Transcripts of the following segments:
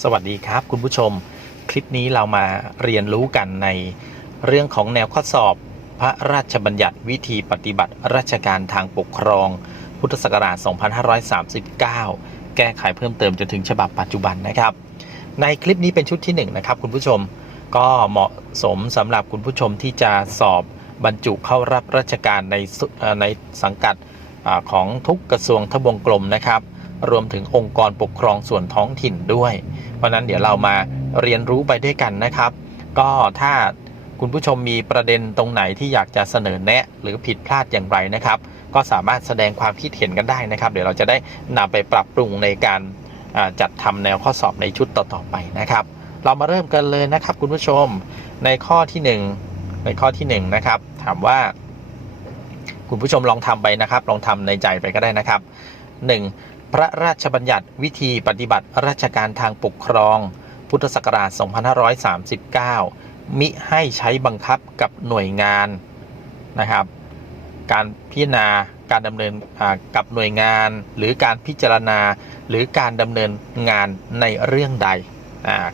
สวัสดีครับคุณผู้ชม คลิปนี้เรามาเรียนรู้กันในเรื่องของแนวข้อสอบพระราชบัญญัติวิธีปฏิบัติราชการทางปกครอง พุทธศักราช 2539 แก้ไขเพิ่มเติมจนถึงฉบับปัจจุบันนะครับ ในคลิปนี้เป็นชุดที่ 1 นะครับ คุณผู้ชมก็เหมาะสมสำหรับคุณผู้ชมที่จะสอบบรรจุเข้ารับราชการในในสังกัดของทุกกระทรวงทบวงกรมนะครับ รวมถึงองค์กรปกครองส่วนท้องถิ่นด้วย เพราะนั้นเดี๋ยวเรามาเรียนรู้ไปด้วยกันนะครับ ก็ถ้าคุณผู้ชมมีประเด็นตรงไหนที่อยากจะเสนอแนะหรือผิดพลาดอย่างไรนะครับ ก็สามารถแสดงความคิดเห็นกันได้นะครับ เดี๋ยวเราจะได้นำไปปรับปรุงในการจัดทำแนวข้อสอบในชุดต่อๆไปนะครับ เรามาเริ่มกันเลยนะครับ คุณผู้ชมในข้อที่หนึ่งในข้อที่หนึ่งนะครับ ถามว่า คุณผู้ชมลองทำไปนะครับ ลองทำในใจไปก็ได้นะครับ 1. พระราชบัญญัติวิธีปฏิบัติราชการทางปกครอง พุทธศักราช 2539 มิให้ใช้บังคับกับหน่วยงานนะครับ การพิจารณาการดำเนินกับหน่วยงาน หรือการพิจารณาหรือการดำเนินงานในเรื่องใด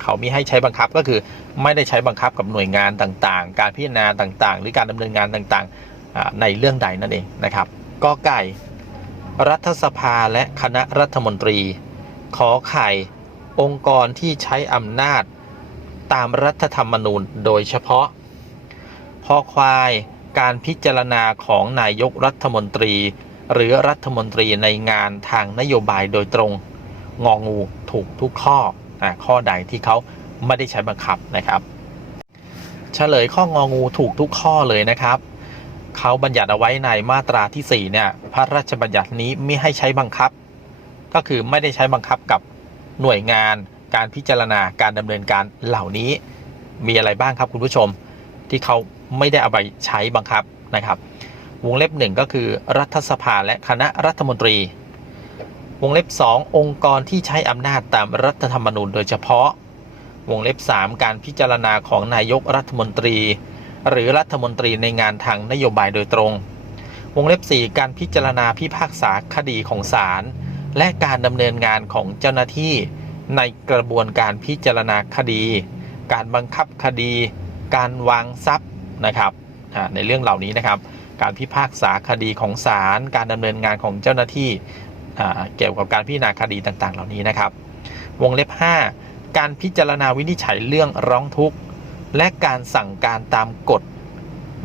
เขามิให้ใช้บังคับก็คือไม่ได้ใช้บังคับกับหน่วยงานต่างๆ การพิจารณาต่างๆ หรือการดำเนินงานต่างๆ ในเรื่องใดนั่นเองนะครับกอไก่ รัฐสภาและคณะรัฐมนตรี ขอไข่ องค์กรที่ใช้อำนาจ ตามรัฐธรรมนูญโดยเฉพาะพอควายการพิจารณาของนายกรัฐมนตรี หรือรัฐมนตรีในงานทางนโยบายโดยตรง งองูถูกทุกข้ออข้อใดที่เขาไม่ได้ใช้บังคับนะครับ เฉลยข้ององูถูกทุกข้อเลยนะครับ เขาบัญญัติเอาไว้ในมาตราที่4เนี่ยพระราชบัญญัตินี้ไม่ให้ใช้บังคับ ก็คือไม่ได้ใช้บังคับกับหน่วยงานการพิจารณาการดำเนินการเหล่านี้มีอะไรบ้างครับคุณผู้ชม ที่เขาไม่ได้เอาไปใช้บังคับนะครับ วงเล็บหนึ่งก็คือรัฐสภาและคณะรัฐมนตรี วงเล็บ 2 องค์กรที่ใช้อำนาจตามรัฐธรรมนูญโดยเฉพาะ วงเล็บ 3 การพิจารณาของนายกรัฐมนตรี หรือรัฐมนตรีในงานทางนโยบายโดยตรง วงเล็บ 4 การพิจารณาพิพากษาคดีของศาลและการดำเนินงานของเจ้าหน้าที่ ในกระบวนการพิจารณาคดี การบังคับคดี การวางทรัพย์นะครับในเรื่องเหล่านี้นะครับ การพิพากษาคดีของศาลการดำเนินงานของเจ้าหน้าที่เกี่ยวกับการพิจารณาคดีต่างๆ เหล่านี้นะครับ วงเล็บ 5 การพิจารณาวินิจฉัยเรื่องร้องทุกข์ และการสั่งการตามกฎ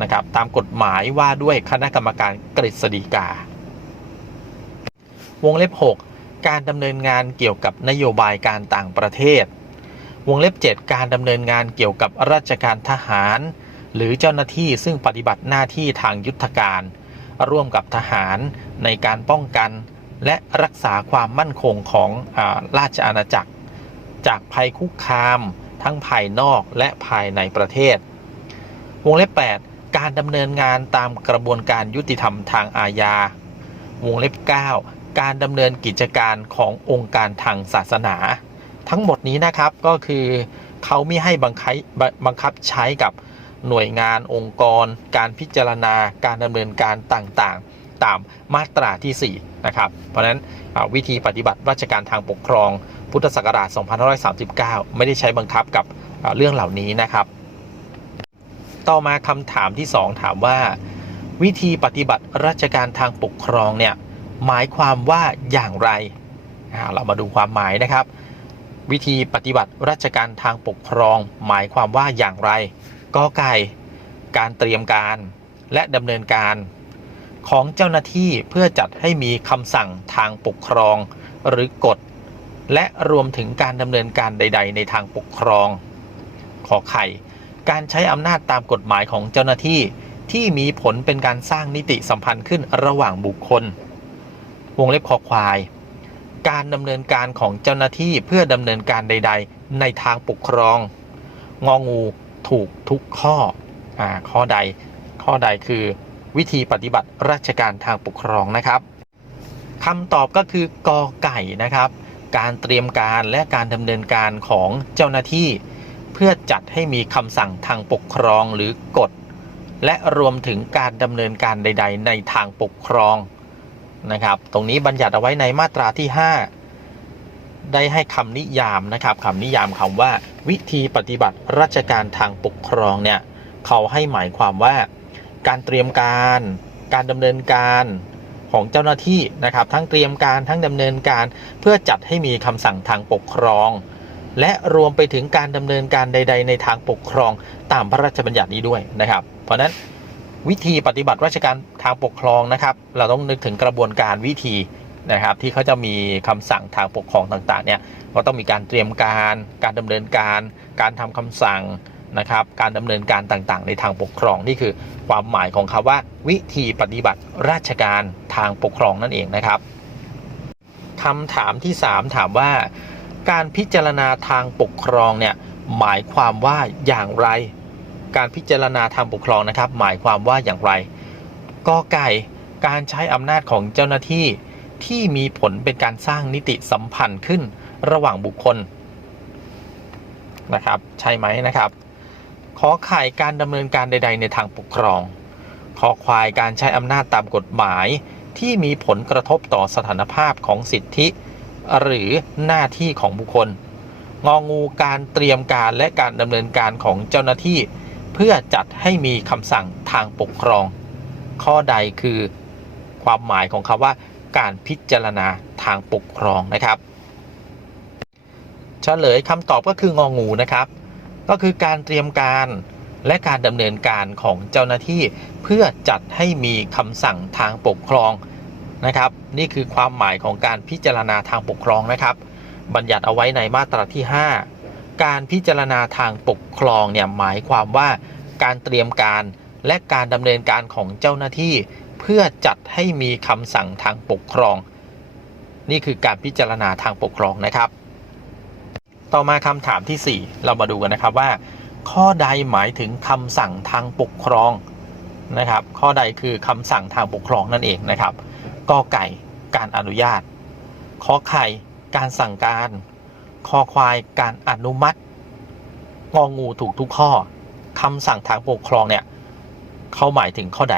นะครับตามกฎหมายว่าด้วยคณะกรรมการกฤษฎีกา วงเล็บ 6 การดำเนินงานเกี่ยวกับนโยบายการต่างประเทศ วงเล็บ 7 การดำเนินงานเกี่ยวกับราชการทหาร หรือเจ้าหน้าที่ซึ่งปฏิบัติหน้าที่ทางยุทธการ ร่วมกับทหารในการป้องกัน และรักษาความมั่นคงของอาราชอาณาจักร จากภัยคุกคาม ทั้งภายนอกและภายในประเทศ วงเล็บ 8 การดำเนินงานตามกระบวนการยุติธรรมทางอาญา วงเล็บ 9 การดำเนินกิจการขององค์การทางศาสนา ทั้งหมดนี้นะครับก็คือเขาไม่ให้บังคับบังคับใช้กับหน่วยงานองค์กร การพิจารณาการดำเนินการต่างๆ ตามมาตราที่ 4 นะครับ เพราะฉะนั้นวิธีปฏิบัติราชการทางปกครอง พุทธศักราช 2539 ไม่ได้ใช้บังคับกับเรื่องเหล่านี้นะครับ ต่อมาคำถามที่ 2 ถามว่า วิธีปฏิบัติราชการทางปกครองเนี่ยหมายความว่าอย่างไร เรามาดูความหมายนะครับ วิธีปฏิบัติราชการทางปกครอง หมายความว่าอย่างไรกอไก่การเตรียมการและดำเนินการ ของเจ้าหน้าที่เพื่อจัดให้มีคำสั่งทางปกครอง หรือกฎ และรวมถึงการดำเนินการใด ๆ ในทางปกครอง ขอไข่ การใช้อำนาจตามกฎหมายของเจ้าหน้าที่ที่มีผลเป็นการสร้างนิติสัมพันธ์ขึ้นระหว่างบุคคล วงเล็บคอควาย การดำเนินการของเจ้าหน้าที่เพื่อดำเนินการใด ๆ ในทางปกครอง งองูถูกทุกข้ออข้อใด ข้อใดคือ วิธีปฏิบัติราชการทางปกครองนะครับคำตอบก็คือกอไก่นะครับ การเตรียมการและการดำเนินการของเจ้าหน้าที่ เพื่อจัดให้มีคำสั่งทางปกครองหรือกฎ และรวมถึงการดำเนินการใด ๆ ในทางปกครองนะครับ ตรงนี้บัญญัติเอาไว้ในมาตราที่ 5 ได้ให้คำนิยามนะครับคำนิยามคำว่า วิธีปฏิบัติราชการทางปกครองเนี่ยเขาให้หมายความว่า การเตรียมการ การดำเนินการของเจ้าหน้าที่นะครับ ทั้งเตรียมการทั้งดำเนินการเพื่อจัดให้มีคำสั่งทางปกครอง และรวมไปถึงการดำเนินการใด ๆ ในทางปกครองตามพระราชบัญญัตินี้ด้วยนะครับ เพราะฉะนั้นวิธีปฏิบัติราชการทางปกครองนะครับ เราต้องนึกถึงกระบวนการวิธีนะครับที่เขาจะมีคำสั่งทางปกครองต่างๆเนี่ยก็ต้องมีการเตรียมการ การดำเนินการ การทำคำสั่ง นะครับการดำเนินการต่างๆ ในทางปกครองนี่คือความหมายของคำว่า วิธีปฏิบัติราชการทางปกครองนั่นเองนะครับคำถามที่ 3 ถามว่า การพิจารณาทางปกครองเนี่ยหมายความว่าอย่างไร การพิจารณาทางปกครองนะครับ หมายความว่าอย่างไรกอไก่การใช้อำนาจของเจ้าหน้าที่ที่มีผลเป็นการสร้างนิติสัมพันธ์ขึ้นระหว่างบุคคลนะครับ ใช่ไหมนะครับ อไข่การดำเนินการใด ๆ ในทางปกครอง ขอควายการใช้อำนาจตามกฎหมายที่มีผลกระทบต่อสถานภาพของสิทธิ หรือหน้าที่ของบุคคล งองูการเตรียมการและการดำเนินการของเจ้าหน้าที่ เพื่อจัดให้มีคำสั่งทางปกครอง ข้อใดคือความหมายของคำว่า การพิจารณาทางปกครองนะครับ เฉลยคำตอบก็คืององูนะครับ ก็คือการเตรียมการและการดำเนินการของเจ้าหน้าที่ เพื่อจัดให้มีคำสั่งทางปกครองนะครับ นี่คือความหมายของการพิจารณาทางปกครองนะครับ บัญญัติเอาไว้ในมาตราที่ 5 การพิจารณาทางปกครองเนี่ยหมายความว่าการเตรียมการและการดำเนินการของเจ้าหน้าที่ เพื่อจัดให้มีคำสั่งทางปกครอง นี่คือการพิจารณาทางปกครองนะครับ ต่อมาคำถามที่ 4 เรามาดูกันนะครับว่า ข้อใดหมายถึงคำสั่งทางปกครองนะครับ ข้อใดคือคำสั่งทางปกครองนั่นเองนะครับกอไก่การอนุญาตขอไข่การสั่งการคอควายการอนุมัติงองูถูกทุกข้อคำสั่งทางปกครองเนี่ยเขาหมายถึงข้อใด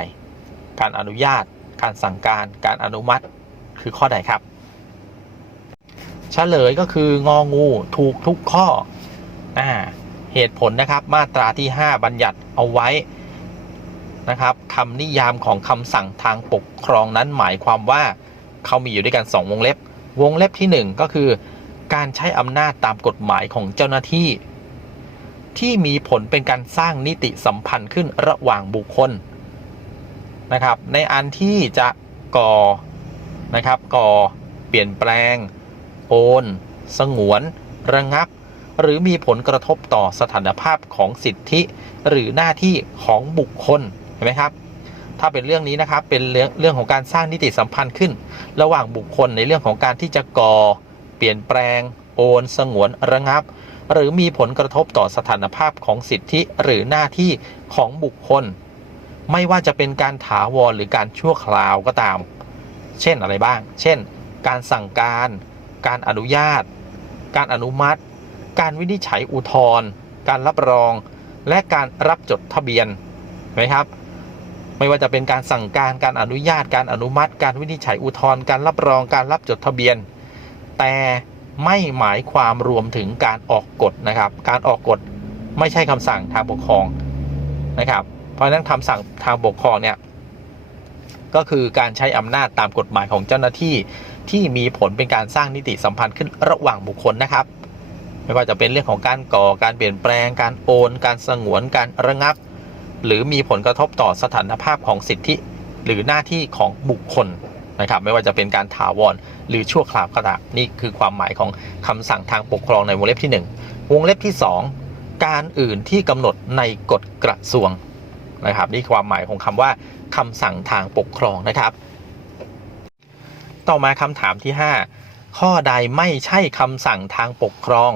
การอนุญาต การสั่งการ การอนุมัติ คือข้อใดครับ เฉลยก็คืององูถูกทุกข้ออ่าเหตุผลนะครับมาตราที่ 5 บัญญัติเอาไว้นะครับคำนิยามของคำสั่งทางปกครองนั้นหมายความว่าเขามีอยู่ด้วยกัน 2 วงเล็บ วงเล็บที่ 1 ก็คือ การใช้อำนาจตามกฎหมายของเจ้าหน้าที่ ที่มีผลเป็นการสร้างนิติสัมพันธ์ขึ้นระหว่างบุคคลนะครับ ในอันที่จะก่อนะครับก่อเปลี่ยนแปลง โอน สงวน ระงับ หรือมีผลกระทบต่อสถานภาพของสิทธิ หรือหน้าที่ของบุคคลเห็นไหมครับ ถ้าเป็นเรื่องนี้นะครับเป็นเรื่องเรื่องของการสร้างนิติสัมพันธ์ขึ้น ระหว่างบุคคลในเรื่องของการที่จะก่อ เปลี่ยนแปลง โอน สงวนระงับ หรือมีผลกระทบต่อสถานภาพของสิทธิหรือหน้าที่ของบุคคล ไม่ว่าจะเป็นการถาวรหรือการชั่วคราวก็ตาม เช่นอะไรบ้าง เช่น การสั่งการ การอนุญาต การอนุมัติ การวินิจฉัยอุทธรณ์การรับรอง และการรับจดทะเบียนนไหมครับ ไม่ว่าจะเป็นการสั่งการการอนุญาต การอนุมัติ การวินิจฉัยอุทธรณ์การรับรองการรับจดทะเบียน แต่ไม่หมายความรวมถึงการออกกฎนะครับ การออกกฎไม่ใช่คำสั่งทางปกครองนะครับ เพราะฉะนั้นคำสั่งทางปกครองเนี่ยก็คือการใช้อำนาจตามกฎหมายของเจ้าหน้าที่ ที่มีผลเป็นการสร้างนิติสัมพันธ์ขึ้นระหว่างบุคคลนะครับ ไม่ว่าจะเป็นเรื่องของการก่อการเปลี่ยนแปลง การโอน การสงวนการระงับ หรือมีผลกระทบต่อสถานภาพของสิทธิ หรือหน้าที่ของบุคคลนะครับ ไม่ว่าจะเป็นการถาวรหรือชั่วคราวก็ตามนี่คือความหมายของคำสั่งทางปกครองในวงเล็บที่ 1 วงเล็บที่ 2 การอื่นที่กำหนดในกฎกระทรวงนะครับ นี่ความหมายของคำว่าคำสั่งทางปกครองนะครับ ต่อมาคำถามที่ 5 ข้อใดไม่ใช่คำสั่งทางปกครอง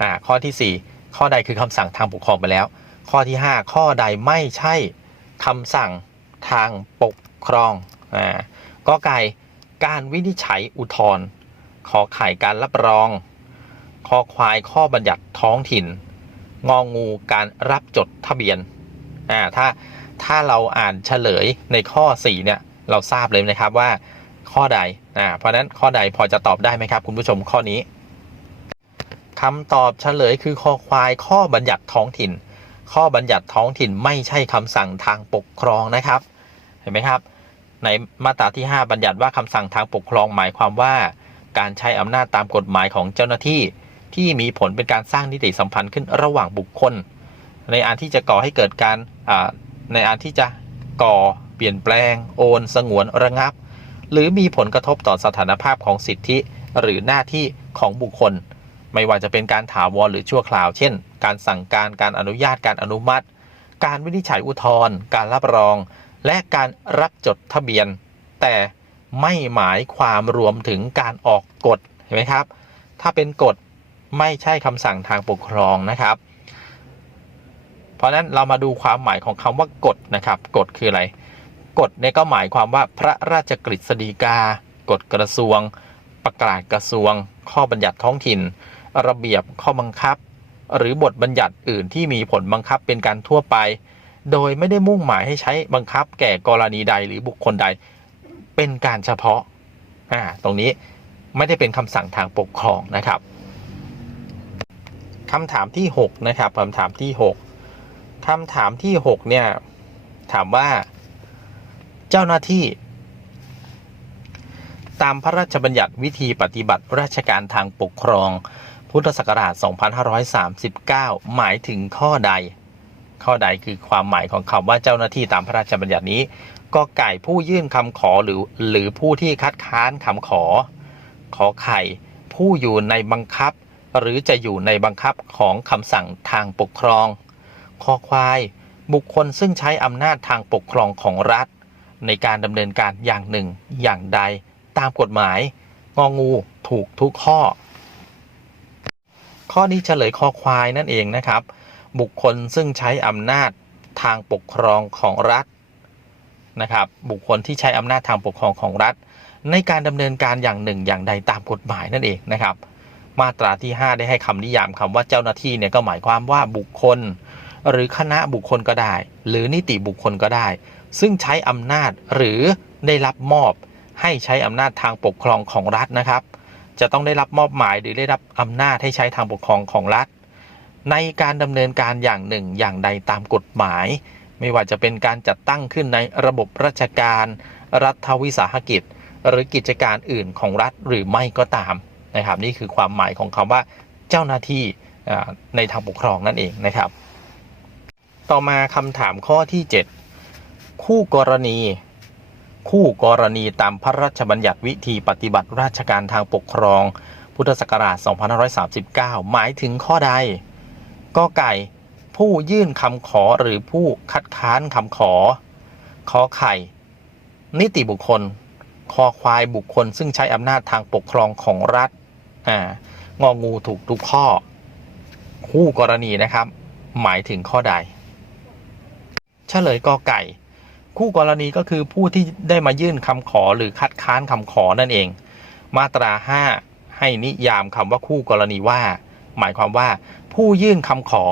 อ่าข้อที่ 4 ข้อใดคือคำสั่งทางปกครองไปแล้ว ข้อที่ 5 ข้อใดไม่ใช่คำสั่งทางปกครองอ่าก็ไก่การวินิจฉัยอุทธรณ์ขอไข่การรับรองคอควายข้อบัญญัติท้องถิ่น งองูการรับจดทะเบียนอ่าถ้าถ้าเราอ่านเฉลยในข้อ 4 เนี่ย เราทราบเลยนะครับว่า ข้อใดอ่าเพราะนั้นข้อใดพอจะตอบได้ไหมครับ คุณผู้ชมข้อนี้คำตอบเฉลยคือคอควายข้อบัญญัติท้องถิ่น ข้อบัญญัติท้องถิ่นไม่ใช่คำสั่งทางปกครองนะครับ เห็นไหมครับ ในมาตราที่ 5 บัญญัติว่าคำสั่งทางปกครองหมายความว่า การใช้อำนาจตามกฎหมายของเจ้าหน้าที่ ที่มีผลเป็นการสร้างนิติสัมพันธ์ขึ้นระหว่างบุคคล ในอันที่จะก่อให้เกิดการในอันที่จะก่อเปลี่ยนแปลง โอน สงวนระงับ หรือมีผลกระทบต่อสถานภาพของสิทธิ หรือหน้าที่ของบุคคล ไม่ว่าจะเป็นการถาวรหรือชั่วคราว เช่น การสั่งการการอนุญาตการอนุมัติ การวินิจฉัยอุทธรณ์การรับรอง และการรับจดทะเบียน แต่ไม่หมายความรวมถึงการออกกฎเห็นไหมครับ ถ้าเป็นกฎไม่ใช่คำสั่งทางปกครองนะครับ เพราะฉะนั้นเรามาดูความหมายของคำว่ากฎนะครับ กฎคืออะไร กฎเนี่ยก็หมายความว่าพระราชกฤษฎีกากฎกระทรวง ประกาศกระทรวง ข้อบัญญัติท้องถิ่น ระเบียบข้อบังคับ หรือบทบัญญัติอื่นที่มีผลบังคับเป็นการทั่วไป โดยไม่ได้มุ่งหมายให้ใช้บังคับ แก่กรณีใดหรือบุคคลใด เป็นการเฉพาะอ่าตรงนี้ไม่ได้เป็นคำสั่งทางปกครองนะครับคำถามที่ 6 นะครับคำถามที่ 6คำถามที่ 6 เนี่ย ถามว่า เจ้าหน้าที่ ตามพระราชบัญญัติวิธีปฏิบัติราชการทางปกครอง พุทธศักราช 2539 หมายถึงข้อใด ข้อใดคือความหมายของคำว่าเจ้าหน้าที่ตามพระราชบัญญัตินี้ก็ไก่ผู้ยื่นคำขอหรือหรือผู้ที่คัดค้านคำขอ ขอไข่ ผู้อยู่ในบังคับ หรือจะอยู่ในบังคับของคำสั่งทางปกครอง คอควาย บุคคลซึ่งใช้อำนาจทางปกครองของรัฐ ในการดำเนินการอย่างหนึ่ง อย่างใดตามกฎหมาย งองูถูกทุกข้อ ข้อนี้เฉลยคอควายนั่นเองนะครับ บุคคลซึ่งใช้อำนาจทางปกครองของรัฐนะครับ บุคคลที่ใช้อำนาจทางปกครองของรัฐ ในการดำเนินการอย่างหนึ่ง อย่างใดตามกฎหมายนั่นเองนะครับ มาตราที่ 5 ได้ให้คำนิยามคำว่าเจ้าหน้าที่เนี่ยก็หมายความว่าบุคคล หรือคณะบุคคลก็ได้ หรือนิติบุคคลก็ได้ ซึ่งใช้อำนาจหรือได้รับมอบให้ใช้อำนาจทางปกครองของรัฐนะครับ จะต้องได้รับมอบหมายหรือได้รับอำนาจให้ใช้ทางปกครองของรัฐ ในการดำเนินการอย่างหนึ่งอย่างใดตามกฎหมาย ไม่ว่าจะเป็นการจัดตั้งขึ้นในระบบราชการ รัฐวิสาหกิจ หรือกิจการอื่นของรัฐหรือไม่ก็ตามนะครับ นี่คือความหมายของคำว่าเจ้าหน้าที่ในทางปกครองนั่นเองนะครับ ต่อมาคำถามข้อที่ 7 คู่กรณี คู่กรณีตามพระราชบัญญัติวิธีปฏิบัติราชการทางปกครอง พุทธศักราช 2539 หมายถึงข้อใดก็ไก่ผู้ยื่นคำขอหรือผู้คัดค้านคำขอ ขอไข่ นิติบุคคล คอควายบุคคลซึ่งใช้อำนาจทางปกครองของรัฐอ่างองูถูกทุกข้อ คู่กรณีนะครับ หมายถึงข้อใด เฉลยกอไก่ คู่กรณีก็คือผู้ที่ได้มายื่นคำขอหรือคัดค้านคำขอนั่นเอง มาตรา 5 ให้นิยามคำว่าคู่กรณีว่า หมายความว่า ผู้ยื่นคำขอ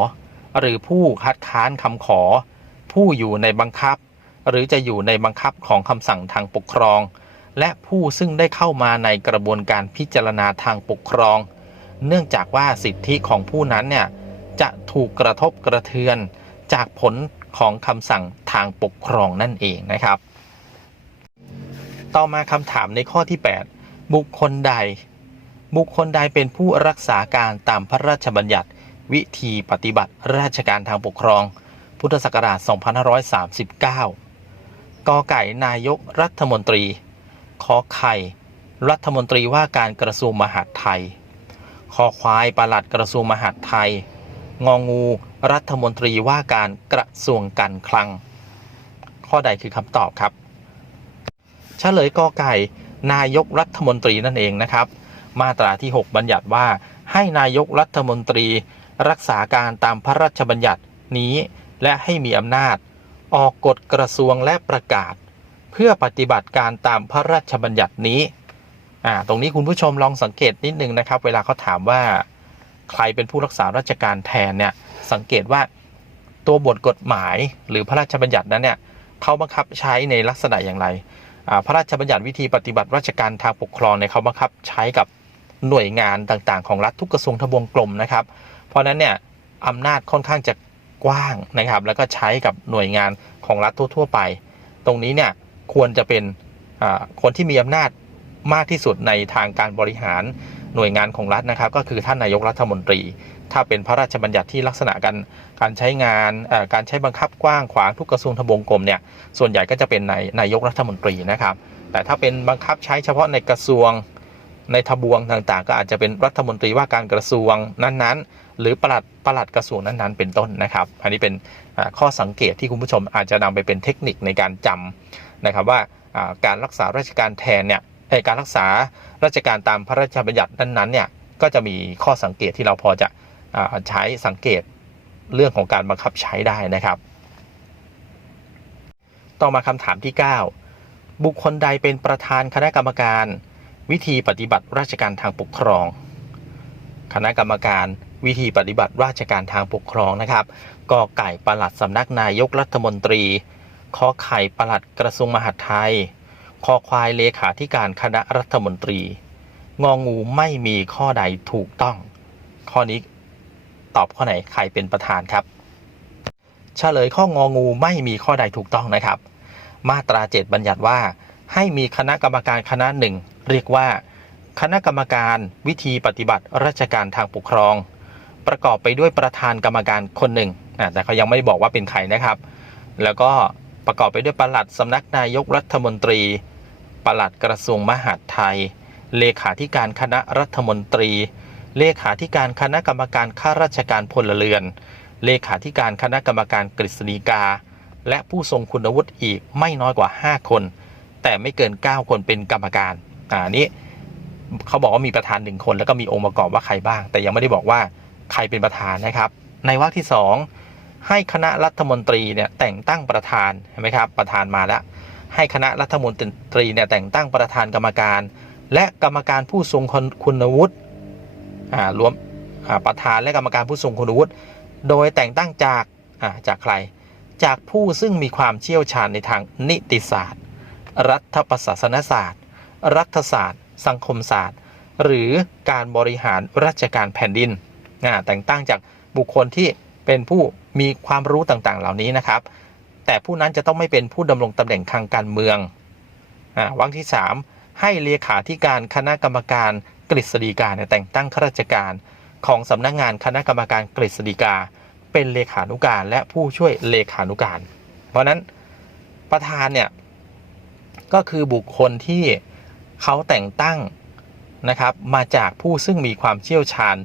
หรือผู้คัดค้านคำขอ ผู้อยู่ในบังคับ หรือจะอยู่ในบังคับของคำสั่งทางปกครอง และผู้ซึ่งได้เข้ามาในกระบวนการพิจารณาทางปกครอง เนื่องจากว่าสิทธิของผู้นั้นเนี่ยจะถูกกระทบกระเทือนจากผล ของคำสั่งทางปกครองนั่นเองนะครับ ต่อมาคำถามในข้อที่ 8 บุคคลใด บุคคลใดเป็นผู้รักษาการตามพระราชบัญญัติ วิธีปฏิบัติราชการทางปกครอง พุทธศักราช 2539 กอไก่นายกรัฐมนตรี ขอไข่ รัฐมนตรีว่าการกระทรวงมหาดไทย คอควายปลัดกระทรวงมหาดไทย งองู รัฐมนตรีว่าการกระทรวงการคลัง ข้อใดคือคำตอบครับเฉลยกอไก่ นายกรัฐมนตรีนั่นเองนะครับ มาตราที่ 6 บัญญัติว่าให้นายกรัฐมนตรี รักษาการตามพระราชบัญญัตินี้และให้มีอำนาจ ออกกฎกระทรวงและประกาศ เพื่อปฏิบัติการตามพระราชบัญญัตินี้อ่าตรงนี้คุณผู้ชมลองสังเกตนิดนึงนะครับ เวลาเขาถามว่า ใครเป็นผู้รักษาราชการแทนเนี่ยสังเกตว่าตัวบทกฎหมายหรือพระราชบัญญัตินั้นเนี่ยเขาบังคับใช้ในลักษณะอย่างไร พระราชบัญญัติวิธีปฏิบัติราชการทางปกครองเนี่ยเขาบังคับใช้กับหน่วยงานต่างๆ ของรัฐทุกกระทรวงทบวงกลมนะครับ เพราะนั้นเนี่ยอำนาจค่อนข้างจะกว้างนะครับ แล้วก็ใช้กับหน่วยงานของรัฐทั่ว ๆ ไป ตรงนี้เนี่ยควรจะเป็นคนที่มีอำนาจมากที่สุดในทางการบริหาร หน่วยงานของรัฐนะครับ ก็คือท่านนายกรัฐมนตรี ถ้าเป็นพระราชบัญญัติที่ลักษณะการการใช้งานการใช้บังคับกว้างขวางทุกกระทรวงทบวงกรมเนี่ยส่วนใหญ่ก็จะเป็นนายนายกรัฐมนตรีนะครับ แต่ถ้าเป็นบังคับใช้เฉพาะในกระทรวงในทบวงต่างๆ ก็อาจจะเป็นรัฐมนตรีว่าการกระทรวงนั้นๆ หรือประหลัดประหลัดกระทรวงนั้นๆ เป็นต้นนะครับ อันนี้เป็นข้อสังเกตที่คุณผู้ชมอาจจะนำไปเป็นเทคนิคในการจำนะครับว่าการรักษาราชการแทนเนี่ย การรักษาราชการตามพระราชบัญญัตินั้นๆเนี่ยก็จะมีข้อสังเกตที่เราพอจะอใช้สังเกตเรื่องของการบังคับใช้ได้นะครับ ต่อมาคำถามที่ 9 บุคคลใดเป็นประธานคณะกรรมการ วิธีปฏิบัติราชการทางปกครอง คณะกรรมการวิธีปฏิบัติราชการทางปกครองนะครับกอไก่ประหลัดสำนักนายกรัฐมนตรีขอไข่ประหลัดกระทรวงมหาดไทย คอควายเลขาธิการคณะรัฐมนตรี งองูไม่มีข้อใดถูกต้อง ข้อนี้ตอบข้อไหนใครเป็นประธานครับเฉลยข้ององูไม่มีข้อใดถูกต้องนะครับ มาตราเจ็ดบัญญัติว่า ให้มีคณะกรรมการคณะหนึ่งเรียกว่า คณะกรรมการวิธีปฏิบัติราชการทางปกครอง ประกอบไปด้วยประธานกรรมการคนหนึ่งแต่เขายังไม่บอกว่าเป็นใครนะครับ แล้วก็ประกอบไปด้วยปลัดสำนักนายกรัฐมนตรี ปลัดกระทรวงมหาดไทย เลขาธิการคณะรัฐมนตรี เลขาธิการคณะกรรมการข้าราชการพลเรือน เลขาธิการคณะกรรมการกฤษฎีกา และผู้ทรงคุณวุฒิอีกไม่น้อยกว่า 5 คน แต่ไม่เกิน 9 คนเป็นกรรมการอ่านี้เขาบอกว่ามีประธานหนึ่งคน แล้วก็มีองค์ประกอบว่าใครบ้าง แต่ยังไม่ได้บอกว่าใครเป็นประธานนะครับ ในวรรคที่ 2 ให้คณะรัฐมนตรีเนี่ยแต่งตั้งประธานเห็นไหมครับประธานมาแล้ว ให้คณะรัฐมนตรีเนี่ยแต่งตั้งประธานกรรมการ และกรรมการผู้ทรงคุณวุฒิอ่ารวมประธานและกรรมการผู้ทรงคุณวุฒิโดยแต่งตั้งจากอ่าจากใคร จากผู้ซึ่งมีความเชี่ยวชาญในทางนิติศาสตร์ รัฐประศาสนศาสตร์ รัฐศาสตร์ สังคมศาสตร์ หรือการบริหารราชการแผ่นดินอ่าแต่งตั้งจากบุคคลที่เป็นผู้มีความรู้ต่างๆ เหล่านี้นะครับ แต่ผู้นั้นจะต้องไม่เป็นผู้ดำรงตำแหน่งทางการเมืองอ่าวรรคที่ 3 ให้เลขาธิการคณะกรรมการกฤษฎีกาแต่งตั้งข้าราชการ ของสำนักงานคณะกรรมการกฤษฎีกา เป็นเลขานุการและผู้ช่วยเลขานุการ เพราะนั้นประธานเนี่ยก็คือบุคคลที่เขาแต่งตั้งนะครับมาจากผู้ซึ่งมีความเชี่ยวชาญ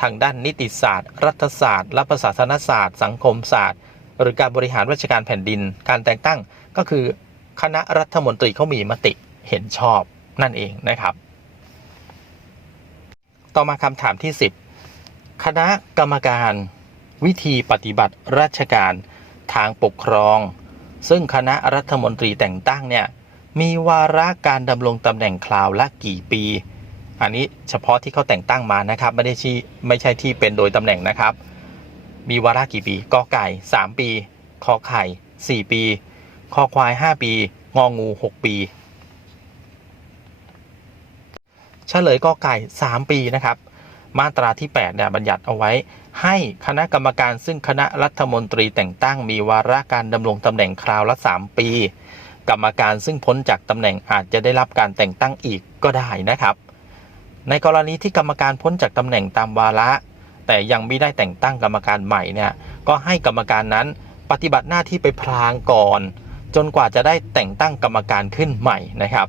ทางด้านนิติศาสตร์ รัฐศาสตร์ รัฐประศาสนศาสตร์ สังคมศาสตร์ หรือการบริหารราชการแผ่นดิน การแต่งตั้งก็คือคณะรัฐมนตรีเขามีมติเห็นชอบนั่นเองนะครับ ต่อมาคำถามที่ 10 คณะกรรมการวิธีปฏิบัติราชการทางปกครอง ซึ่งคณะรัฐมนตรีแต่งตั้งเนี่ยมีวาระการดำรงตำแหน่งคราวละกี่ปี อันนี้เฉพาะที่เขาแต่งตั้งมานะครับ ไม่ได้ที่ไม่ใช่ที่เป็นโดยตำแหน่งนะครับ มีวาระกี่ปีกอไก่ 3 ปีคอไข่ 4 ปีคอควาย 5 ปี งองู 6 ปีเฉลยกอไก่ 3 ปีนะครับ มาตราที่8เนี่ยบัญญัติเอาไว้ ให้คณะกรรมการซึ่งคณะรัฐมนตรีแต่งตั้งมีวาระการดำรงตำแหน่งคราวละ 3 ปี กรรมการซึ่งพ้นจากตำแหน่งอาจจะได้รับการแต่งตั้งอีกก็ได้นะครับ ในกรณีที่กรรมการพ้นจากตำแหน่งตามวาระ แต่ยังไม่ได้แต่งตั้งกรรมการใหม่เนี่ยก็ให้กรรมการนั้นปฏิบัติหน้าที่ไปพลางก่อน จนกว่าจะได้แต่งตั้งกรรมการขึ้นใหม่นะครับ